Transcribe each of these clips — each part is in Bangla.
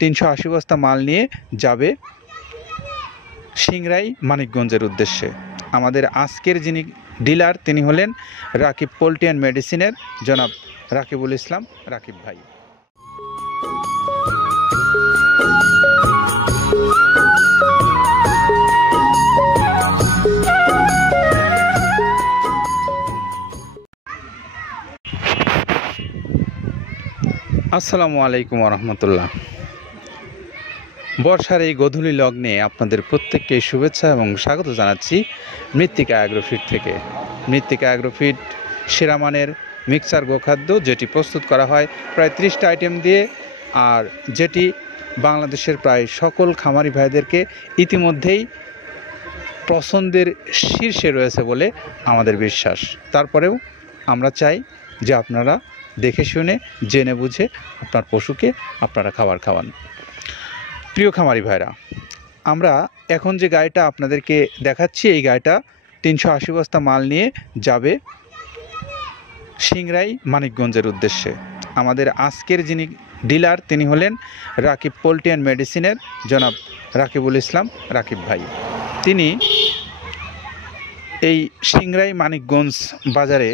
380 বস্তা মাল নিয়ে যাবে সিংড়াই মানিকগঞ্জের উদ্দেশ্যে। আমাদের আজকের যিনি ডিলার তিনি হলেন রাকিব পোল্ট্রি অ্যান্ড মেডিসিনের জনাব রাকিবুল ইসলাম রাকিব ভাই। আসসালামু আলাইকুম রহমতুল্লাহ। বর্ষার এই গধূলি লগ্নে আপনাদের প্রত্যেককে শুভেচ্ছা এবং স্বাগত জানাচ্ছি মৃত্তিকা অ্যাগ্রোফিড থেকে। মৃত্তিকা অ্যাগ্রোফিড সেরা মানের মিক্সার গোখাদ্য, যেটি প্রস্তুত করা হয় প্রায় 30টা আইটেম দিয়ে, আর যেটি বাংলাদেশের প্রায় সকল খামারি ভাইদেরকে ইতিমধ্যেই পছন্দের শীর্ষে রয়েছে বলে আমাদের বিশ্বাস। তারপরেও আমরা চাই যে আপনারা দেখে শুনে জেনে বুঝে আপনার পশুকে আপনারা খাবার খাওয়ান। প্রিয় খামারি ভাইরা, আমরা এখন যে গাড়িটা আপনাদেরকে দেখাচ্ছি, এই গাড়িটা 380 বস্তা মাল নিয়ে যাবে সিংড়াই মানিকগঞ্জের উদ্দেশ্যে। আমাদের আজকের যিনি ডিলার তিনি হলেন রাকিব পোল্ট্রি অ্যান্ড মেডিসিনের জনাব রাকিবুল ইসলাম রাকিব ভাই। তিনি এই সিংড়াই মানিকগঞ্জ বাজারে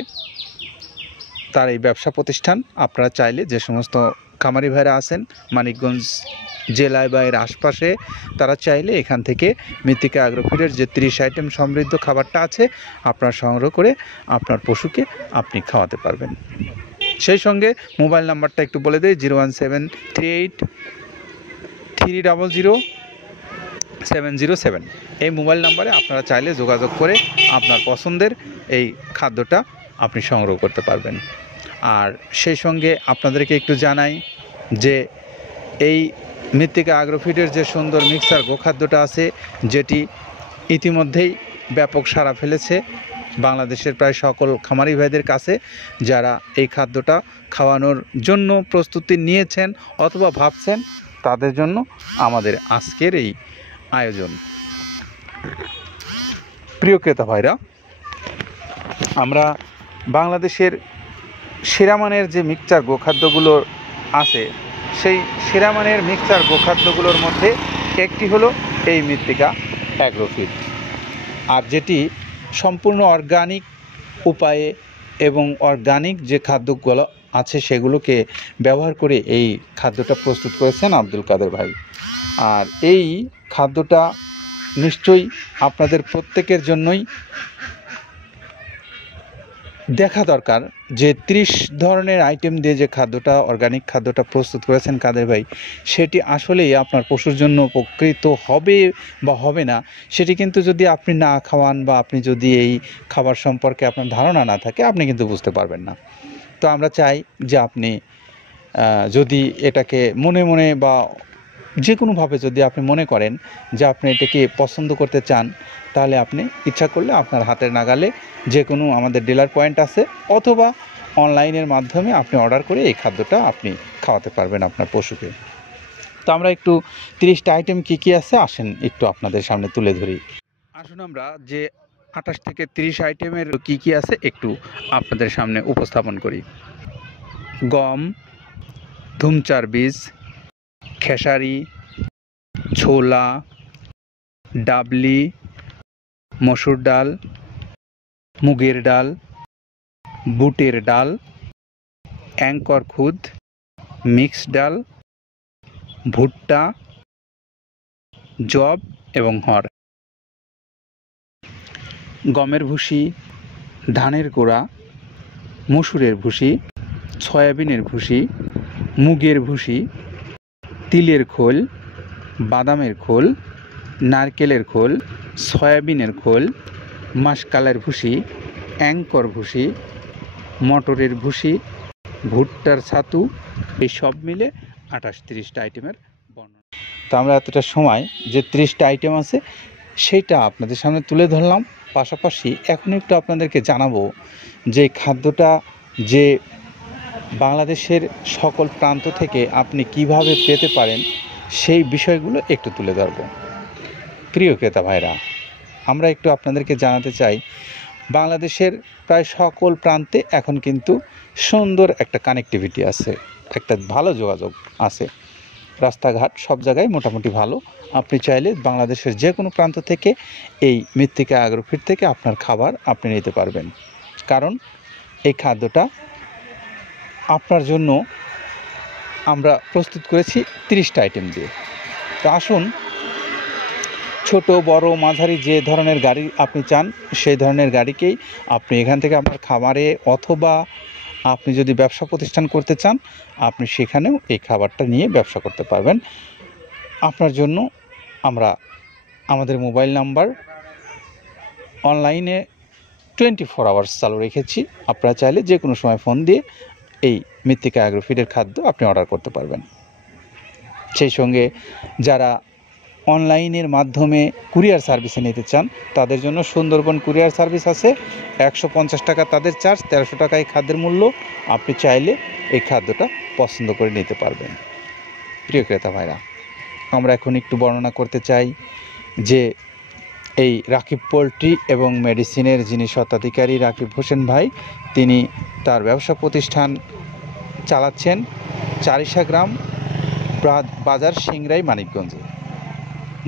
তার এই ব্যবসা প্রতিষ্ঠান। আপনারা চাইলে যে সমস্ত খামারি ভাইরা আছেন মানিকগঞ্জ জেলায় বা এর আশপাশে, তারা চাইলে এখান থেকে মৃত্তিকা অ্যাগ্রোফিডের যে 30 আইটেম সমৃদ্ধ খাবারটা আছে আপনারা সংগ্রহ করে আপনার পশুকে আপনি খাওয়াতে পারবেন। সেই সঙ্গে মোবাইল নাম্বারটা একটু বলে দেয়, 01738300707। এই মোবাইল নাম্বারে আপনারা চাইলে যোগাযোগ করে আপনার পছন্দের এই খাদ্যটা আপনি সংগ্রহ করতে পারবেন। আর সেই সঙ্গে আপনাদেরকে একটু জানাই যে এই মৃত্তিকা অ্যাগ্রোফিডের যে সুন্দর মিক্সার গোখাদ্যটা আছে, যেটি ইতিমধ্যেই ব্যাপক সাড়া ফেলেছে বাংলাদেশের প্রায় সকল খামারি ভাইদের কাছে, যারা এই খাদ্যটা খাওয়ানোর জন্য প্রস্তুতি নিয়েছেন অথবা ভাবছেন, তাদের জন্য আমাদের আজকের এই আয়োজন। প্রিয় ক্রেতা ভাইরা, আমরা বাংলাদেশের সেরা মানের যে মিক্সচার গোখাদ্যগুলো আছে, সেই সেরা মানের মিক্সচার গোখাদ্যগুলোর মধ্যে একটি হলো এই মৃত্তিকা অ্যাগ্রোফিড, আর যেটি সম্পূর্ণ অর্গানিক উপায়ে এবং অর্গানিক যে খাদ্যগুলো আছে সেগুলোকে ব্যবহার করে এই খাদ্যটা প্রস্তুত করেছেন আব্দুল কাদের ভাই। আর এই খাদ্যটা নিশ্চয়ই আপনাদের প্রত্যেকের জন্যই দেখা দরকার যে 30 ধরনের আইটেম দিয়ে যে খাদ্যটা অর্গানিক খাদ্যটা প্রস্তুত করেছেন কাদের ভাই, সেটি আসলেই আপনার পশুর জন্য উপকৃত হবে বা হবে না, সেটি কিন্তু যদি আপনি না খাওয়ান বা আপনি যদি এই খাবার সম্পর্কে আপনার ধারণা না থাকে, আপনি কিন্তু বুঝতে পারবেন না। তো আমরা চাই যে আপনি যদি এটাকে মনে মনে বা যে কোনোভাবে যদি আপনি মনে করেন যে আপনি এটাকে পছন্দ করতে চান, তাহলে আপনি ইচ্ছা করলে আপনার হাতের নাগালে যে কোনো আমাদের ডিলার পয়েন্ট আছে, অথবা অনলাইনের মাধ্যমে আপনি অর্ডার করে এই খাদ্যটা আপনি খাওয়াতে পারবেন আপনার পশুকে। তো আমরা একটু 30টা আইটেম কী আছে আসেন একটু আপনাদের সামনে তুলে ধরি। আসুন আমরা যে 28 থেকে 30 আইটেমের কী আছে একটু আপনাদের সামনে উপস্থাপন করি। গম, ধুমচার বীজ, খেসারি, ছোলা, ডাবলি, মসুর ডাল, মুগের ডাল, বুটের ডাল, অ্যাঙ্কর খুদ, মিক্স ডাল, ভুট্টা, জব এবং হড়, গমের ভুসি, ধানের গোড়া, মসুরের ভুসি, সয়াবিনের ভুসি, মুগের ভুসি, তিলের খোল, বাদামের খোল, নারকেলের খোল, সয়াবিনের খোল, মাসকালের ভুসি, অ্যাঙ্কর ভুসি, মটরের ভুসি, ভুট্টার ছাতু, এই সব মিলে 28-30টা আইটেমের বর্ণনা। তো আমরা এতটা সময় যে 30টা আইটেম আছে সেইটা আপনাদের সামনে তুলে ধরলাম। পাশাপাশি এখন একটু আপনাদেরকে জানাবো যে খাদ্যটা যে বাংলাদেশের সকল প্রান্ত থেকে আপনি কিভাবে পেতে পারেন সেই বিষয়গুলো একটু তুলে ধরব। প্রিয় ক্রেতা ভাইরা, আমরা একটু আপনাদেরকে জানাতে চাই, বাংলাদেশের প্রায় সকল প্রান্তে এখন কিন্তু সুন্দর একটা কানেক্টিভিটি আছে, একটা ভালো যোগাযোগ আছে। রাস্তাঘাট সব জায়গায় মোটামুটি ভালো। আপনি চাইলে বাংলাদেশের যে কোনো প্রান্ত থেকে এই মৃত্তিকা অ্যাগ্রোফিট থেকে আপনার খাবার আপনি নিতে পারবেন, কারণ এই খাদ্যটা আপনার জন্য আমরা প্রস্তুত করেছি 30টা আইটেম দিয়ে। তো আসুন, ছোট বড় মাঝারি যে ধরনের গাড়ি আপনি চান সেই ধরনের গাড়িকেই আপনি এখান থেকে আপনার খামারে, অথবা আপনি যদি ব্যবসা প্রতিষ্ঠান করতে চান আপনি সেখানেও এই খাবারটা নিয়ে ব্যবসা করতে পারবেন। আপনার জন্য আমরা আমাদের মোবাইল নাম্বার অনলাইনে 24 আওয়ার্স চালু রেখেছি। আপনারা চাইলে যে কোনো সময় ফোন দিয়ে এই মৃত্তিকা অ্যাগ্রোফিডের খাদ্য আপনি অর্ডার করতে পারবেন। সেই সঙ্গে যারা অনলাইনের মাধ্যমে কুরিয়ার সার্ভিসে নিতে চান তাদের জন্য সুন্দরবন কুরিয়ার সার্ভিস আছে। 150 টাকা তাদের চার্জ, 1300 টাকা এই খাদ্যের মূল্য। আপনি চাইলে এই খাদ্যটা পছন্দ করে নিতে পারবেন। প্রিয় ক্রেতা ভাইরা, আমরা এখন একটু বর্ণনা করতে চাই যে এই রাকিব পোলট্রি এবং মেডিসিনের যিনি স্বত্বাধিকারী রাকিব হোসেন ভাই, তিনি তার ব্যবসা প্রতিষ্ঠান চালাচ্ছেন চারিশা গ্রাম বাজার, সিংড়াই, মানিকগঞ্জে।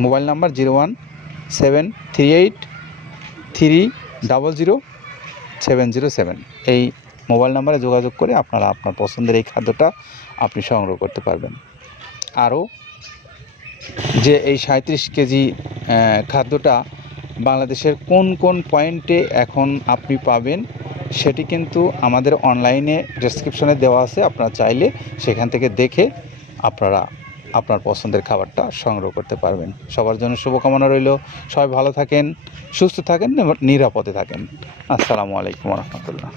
Mobile number 01738300707। এই মোবাইল নাম্বারে যোগাযোগ করে আপনারা আপনার পছন্দের এই খাদ্যটা আপনি সংগ্রহ করতে পারবেন। আরও যে এই 37 কেজি খাদ্যটা বাংলাদেশের কোন কোন পয়েন্টে এখন আপনি পাবেন সেটি কিন্তু আমাদের অনলাইনে ডেসক্রিপশনে দেওয়া আছে। আপনারা চাইলে সেখান থেকে দেখে আপনারা আপনার পছন্দের খাবারটা সংগ্রহ করতে পারবেন। সবার জন্য শুভকামনা রইল। সবাই ভালো থাকেন, সুস্থ থাকেন এবং নিরাপদে থাকেন। আসসালামু আলাইকুম রহমতুল্লাহ।